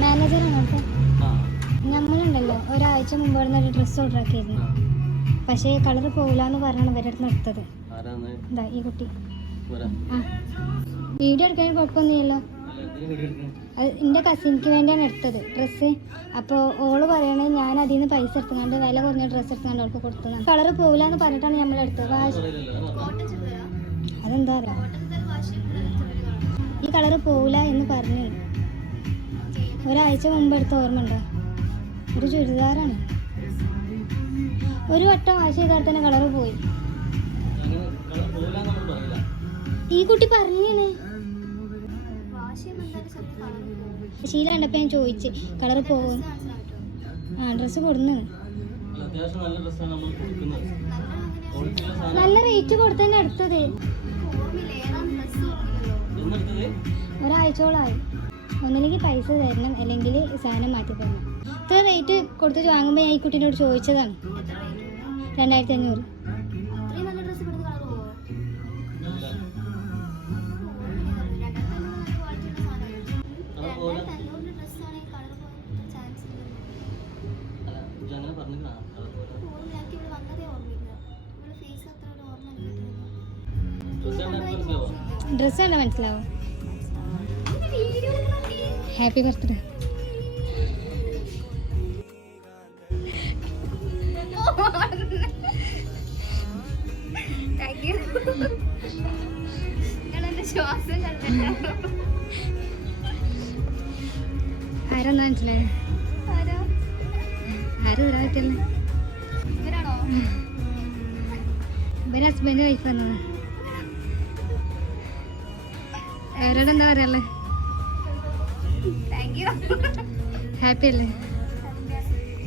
മാനേജറാണ് അവിടുത്തെ. നമ്മളുണ്ടല്ലോ ഒരാഴ്ച മുമ്പ് അവിടെ നിന്ന് ഡ്രസ്സ് ഓർഡർ ആക്കിയിരുന്നു. പക്ഷേ കളർ പോകില്ല എന്ന് പറഞ്ഞാണ് ഇവരുടെ അടുത്ത് എടുത്തത്. എന്താ ഈ കുട്ടി ആ വീഡിയോ എടുക്കാൻ കുഴപ്പമൊന്നുമില്ലല്ലോ. അത് എൻ്റെ കസിൻക്ക് വേണ്ടിയാണ് എടുത്തത് ഡ്രസ്സ്. അപ്പോൾ ഓള് പറയണത് ഞാൻ അതിൽ നിന്ന് പൈസ എടുത്തുകൊണ്ട് വില കുറഞ്ഞ ഡ്രസ്സ് എടുത്തുകൊണ്ട് അവൾക്ക് കൊടുത്തതാണ്. കളർ പോകില്ല എന്ന് പറഞ്ഞിട്ടാണ് നമ്മളെടുത്തത്. അതെന്താ അറിയാം, ഈ കളർ പോകില്ല എന്ന് പറഞ്ഞു ഒരാഴ്ച മുമ്പ് എടുത്ത ഓർമ്മ ഉണ്ടോ? ഒരു ചുരിദാറാണ്. ഒരു വട്ടം വാഷ് ചെയ്താൽ തന്നെ കളർ പോയി. ഈ കുട്ടി പറഞ്ഞാണ് ശീല കണ്ടപ്പോൾ ഞാൻ ചോദിച്ച് കളർ പോകും. ആ ഡ്രസ്സ് കൊടുന്നു. നല്ല റേറ്റ് കൊടുത്ത് തന്നെ എടുത്തത്. ഒരാഴ്ചയോളമായി. ഒന്നില്ലെങ്കിൽ പൈസ തരണം, അല്ലെങ്കിൽ സാധനം മാറ്റി തരണം. ഇത്ര റേറ്റ് കൊടുത്തിട്ട് വാങ്ങുമ്പോൾ ഞാൻ ഈ കുട്ടീനോട് ചോദിച്ചതാണ്. 2500. ഡ്രസ്സ് കണ്ടാൽ മനസ്സിലാവും. Happy birthday. ആരെന്നാ മനസ്സിലായോ? ആരും ഇവരാ പറ്റല്ലേ? ഇവരെ ഹസ്ബൻഡ് വൈഫ് വന്നതാ. അവരോട് എന്താ പറയാ? ഹാപ്പി അല്ലേ?